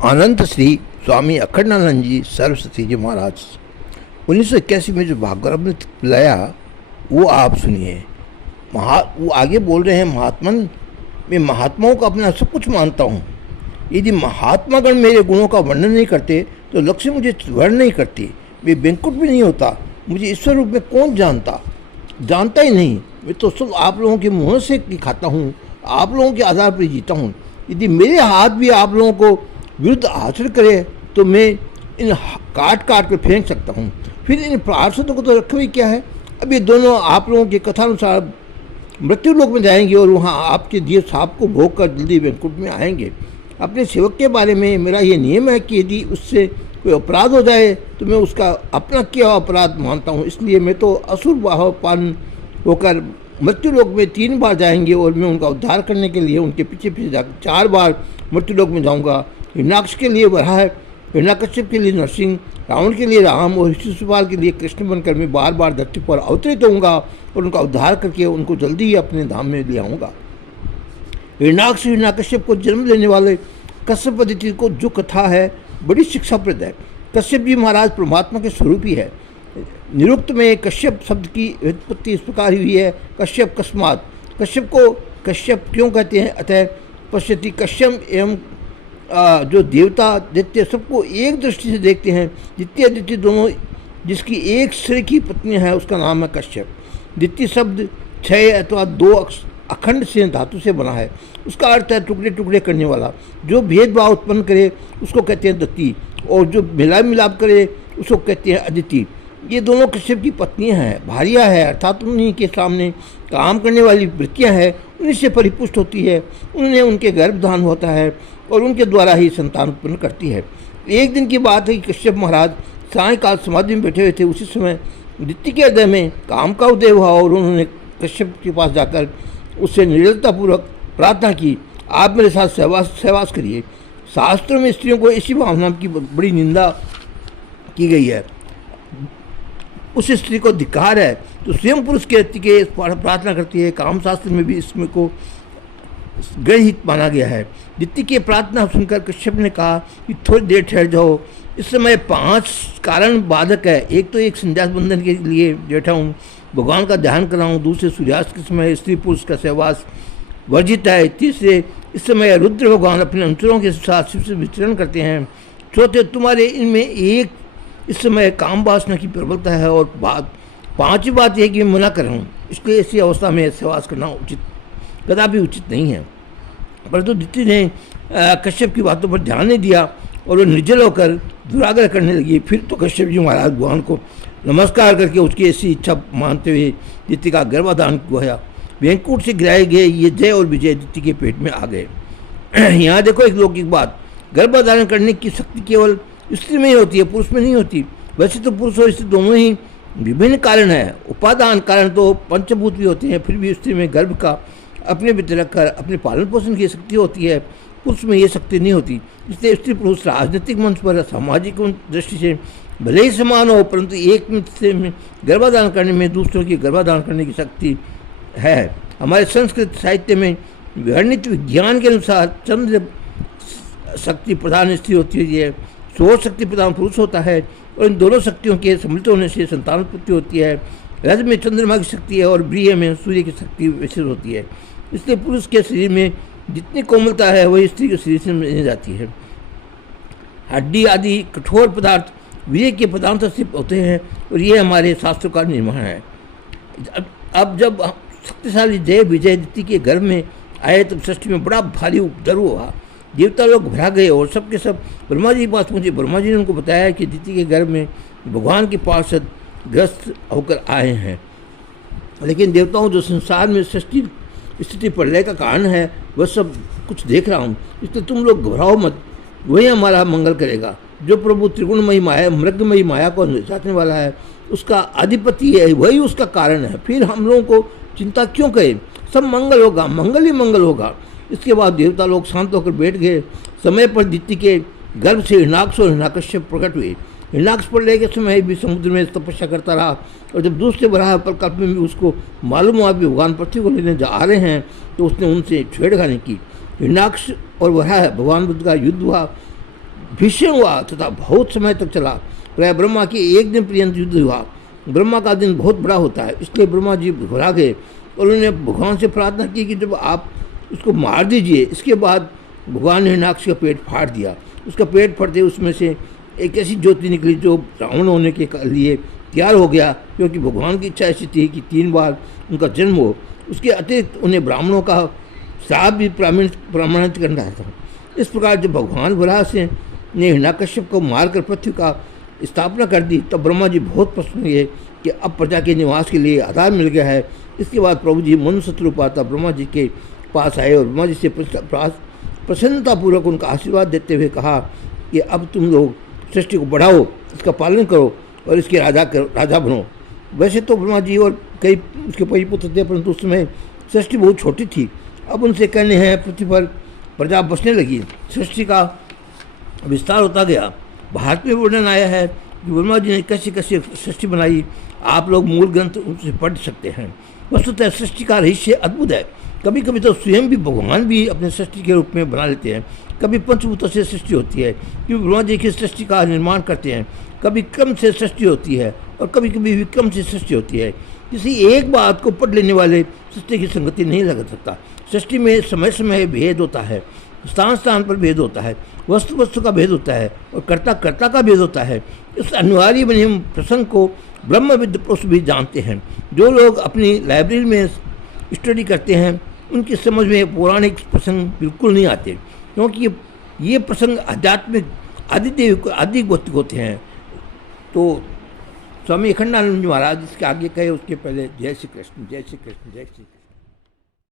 आनंद श्री स्वामी अखंडानंद जी सरस्वती जी महाराज 1981 में जो भागवत लाया वो आप सुनिए। वो आगे बोल रहे हैं, मैं महात्माओं को अपना सब कुछ मानता हूँ। यदि महात्मागण मेरे गुणों का वर्णन नहीं करते तो लक्ष्य मुझे वर्ण नहीं करती, मैं बैंकुट भी नहीं होता। मुझे ईश्वर रूप में कौन जानता ही नहीं। मैं तो सब आप लोगों के मुँह से खाता हूँ, आप लोगों के आधार पर जीता हूँ। यदि मेरे हाथ भी आप लोगों को विरुद्ध आचरण करे तो मैं इन काट कर फेंक सकता हूँ। फिर इन पार्षदों को तो रखे हुए क्या है। अब ये दोनों आप लोगों के कथानुसार मृत्यु लोक में जाएंगे और वहाँ आपके दिए साप को भोग कर जल्दी वैकुंठ में आएंगे। अपने सेवक के बारे में मेरा ये नियम है कि यदि उससे कोई अपराध हो जाए तो मैं उसका अपना किया अपराध मानता हूँ। इसलिए मैं तो असुर पान होकर मृत्यु लोक में 3 बार जाएंगे और मैं उनका उद्धार करने के लिए उनके पीछे जाकर 4 बार मृत्यु लोक में जाऊँगा। हिरण्याक्ष के लिए वराह, हिरण्याकश्यप के लिए नरसिंह, रावण के लिए राम और शिशुपाल के लिए कृष्ण बनकर मैं बार बार धरती पर अवतरित होऊंगा और उनका उद्धार करके उनको जल्दी ही अपने धाम में ले आऊँगा। हिरण्याक्ष हिरण्याकश्यप को जन्म देने वाले कश्यप पद्धति को जो कथा है बड़ी शिक्षाप्रद है। कश्यप जी महाराज परमात्मा के स्वरूप ही है। निरुक्त में कश्यप शब्द की व्युत्पत्ति इस प्रकार हुई है, कश्यप कस्मात। कश्यप को कश्यप क्यों कहते हैं? अतः पश्यति कश्यप एवं जो देवता दैत्य सबको एक दृष्टि से देखते हैं। दित्य आदित्य दोनों जिसकी एक श्री की पत्नी है उसका नाम है कश्यप। दित्य शब्द 6 अथवा 2 अखंड से धातु से बना है। उसका अर्थ है टुकड़े टुकड़े करने वाला। जो भेदभाव उत्पन्न करे उसको कहते हैं दत्ती और जो मिलाप करे उसको कहते हैं अदिति। ये दोनों कश्यप की पत्नियां हैं, भारियां हैं, अर्थात उन्हीं के सामने काम करने वाली वृत्तियां हैं, उन्हीं से परिपुष्ट होती है। उन्हें उनके गर्भधान होता है और उनके द्वारा ही संतान उत्पन्न करती है। एक दिन की बात है कि कश्यप महाराज सायंकाल समाधि में बैठे हुए थे। उसी समय दित्य के हृदय में काम का उदय हुआ और उन्होंने कश्यप के पास जाकर उससे निर्दयतापूर्वक प्रार्थना की, आप मेरे साथ सहवास करिए। शास्त्रों में स्त्रियों को इसी भावना की बड़ी निंदा की गई है। उस स्त्री को धिक्कार है तो स्वयं पुरुष के प्रार्थना करती है। काम शास्त्र में भी इसमें को गृहित माना गया है। दित्य की प्रार्थना सुनकर कश्यप ने कहा कि थोड़ी देर ठहर जाओ, इस समय 5 कारण बाधक है। एक तो एक संध्या बंधन के लिए बैठा हूँ, भगवान का ध्यान कर रहा हूँ। दूसरे सूर्यास्त के समय स्त्री पुरुष का सहवास वर्जित है। तीसरे इस समय रुद्र भगवान अपने अनुचरों के साथ शिव से विचरण करते हैं। चौथे तुम्हारे इनमें एक इस समय काम वासना की प्रबलता है। और पांचवी बात यह कि मैं मना कर रहा हूँ, इसलिए ऐसी अवस्था में सहवास करना कदापि उचित नहीं है। परंतु दित्य ने कश्यप की बातों पर ध्यान नहीं दिया और वो निर्जल होकर दुराग्रह करने लगी। फिर तो कश्यप जी महाराज भगवान को नमस्कार करके उसकी ऐसी इच्छा मानते हुए दित्य का गर्भाधान किया। वैकुंठ से गिराए गए ये जय और विजय दित्य के पेट में आ गए। यहाँ देखो एक लौकिक बात, गर्भाधारण करने की शक्ति केवल स्त्री में ही होती है, पुरुष में नहीं होती। वैसे तो पुरुष और स्त्री दोनों ही विभिन्न कारण है। उपादान कारण तो पंचभूत भी होते हैं, फिर भी स्त्री में गर्भ का अपने भीतर रखकर अपने पालन पोषण की शक्ति होती है, पुरुष में ये शक्ति नहीं होती। इसलिए स्त्री पुरुष राजनीतिक मंच पर सामाजिक दृष्टि से भले ही समान हो, परंतु एक से गर्भाधान करने में दूसरों की गर्भाधान करने की शक्ति है। हमारे संस्कृत साहित्य में वर्णित विज्ञान के अनुसार चंद्र शक्ति प्रधान स्त्री होती है, सौर शक्ति प्रधान पुरुष होता है और इन दोनों शक्तियों के सम्मिलित होने से संतान उत्पत्ति होती है। रज में चंद्रमा की शक्ति है और ब्रीह में सूर्य की शक्ति विशेष होती है। इसलिए पुरुष के शरीर में जितनी कोमलता है वही स्त्री के शरीर से मिल जाती है। हड्डी आदि कठोर पदार्थ वीर्य के पदार्थ से होते हैं और ये हमारे शास्त्रों का निर्माण है। अब जब शक्तिशाली जय विजय दित्य के गर्भ में आए तब सृष्टि में बड़ा भारी उपद्रव हुआ। देवता लोग घबरा गए और सबके सब ब्रह्मा जी के पास पहुँचे। ब्रह्मा जी ने उनको बताया कि दित्य के गर्भ में भगवान के पार्षद ग्रस्त होकर आए हैं। लेकिन देवताओं जो संसार में सृष्टि स्थिति प्रलय का कारण है वह सब कुछ देख रहा हूँ, इसलिए तुम लोग घबराओ मत, वही हमारा मंगल करेगा। जो प्रभु त्रिगुणमयी माया मृगमयी माया को नचाने वाला है उसका अधिपति है, वही उसका कारण है। फिर हम लोगों को चिंता क्यों करें, सब मंगल होगा, मंगल ही मंगल होगा। इसके बाद देवता लोग शांत होकर बैठ गए। समय पर दित्य के गर्भ से हिरण्याक्ष और हिरण्याकश्यप प्रकट हुए। हिरण्याक्ष प्रलय के समय भी समुद्र में तपस्या करता रहा और जब दूसरे वराह पर कल्प में भी उसको मालूम हुआ कि भगवान पृथ्वी को लेने जा रहे हैं तो उसने उनसे छेड़खानी की। हिरण्याक्ष और वराह भगवान बुद्ध का युद्ध हुआ। भीषण हुआ तथा बहुत समय तक चला। प्राय ब्रह्मा के एक दिन पर्यंत युद्ध हुआ। ब्रह्मा का दिन बहुत बड़ा होता है, इसलिए ब्रह्मा जी घबरा गए और उन्होंने भगवान से प्रार्थना की कि जब आप उसको मार दीजिए। इसके बाद भगवान ने हिरण्याक्ष का पेट फाड़ दिया। उसका पेट फटते उसमें से एक ऐसी ज्योति निकली जो ब्राह्मण होने के लिए तैयार हो गया, क्योंकि भगवान की इच्छा ऐसी थी कि 3 बार उनका जन्म हो। उसके अतिरिक्त उन्हें ब्राह्मणों का श्राप भी प्रमाणित करना था। इस प्रकार जब भगवान वराह से ने हिरण्याकश्यप को मारकर पृथ्वी का स्थापना कर दी, तब ब्रह्मा जी बहुत प्रसन्न हुए कि अब प्रजा के निवास के लिए आधार मिल गया है। इसके बाद प्रभु जी मनुष्य रूप आता ब्रह्मा जी के पास आए और ब्रह्मा जी से प्रसन्नतापूर्वक उनका आशीर्वाद देते हुए कहा कि अब तुम लोग सृष्टि को बढ़ाओ, इसका पालन करो और इसके राजा बनो। वैसे तो ब्रह्मा जी और कई उसके परिपुत्र थे, परंतु उस समय सृष्टि बहुत छोटी थी। अब उनसे कहने हैं पृथ्वी पर प्रजा बसने लगी, सृष्टि का विस्तार होता गया। भारत में वर्णन आया है कि ब्रह्मा जी ने कैसे कैसे सृष्टि बनाई। आप लोग मूल ग्रंथ उनसे पढ़ सकते हैं। वस्तुतः सृष्टि का रहस्य अद्भुत है। कभी कभी तो स्वयं भी भगवान भी अपने सृष्टि के रूप में बना लेते हैं। कभी पंचभूतों से सृष्टि होती है, क्योंकि ब्रह्मा जी की सृष्टि का निर्माण करते हैं। कभी क्रम से सृष्टि होती है और कभी कभी विक्रम से सृष्टि होती है। किसी एक बात को पढ़ लेने वाले सृष्टि की संगति नहीं लगा सकता। सृष्टि में समय समय भेद होता है, स्थान स्थान पर भेद होता है, वस्तु वस्तु का भेद होता है और कर्ता कर्ता का भेद होता है। इस अनिवार्य बने प्रसंग को ब्रह्मविद पुरुष भी जानते हैं। जो लोग अपनी लाइब्रेरी में स्टडी करते हैं उनकी समझ में पौराणिक प्रसंग बिल्कुल नहीं आते, क्योंकि ये प्रसंग आध्यात्मिक आदि भौतिक होते हैं। तो स्वामी अखंडानंद महाराज इसके आगे कहे उसके पहले जय श्री कृष्ण, जय श्री कृष्ण, जय श्री कृष्ण।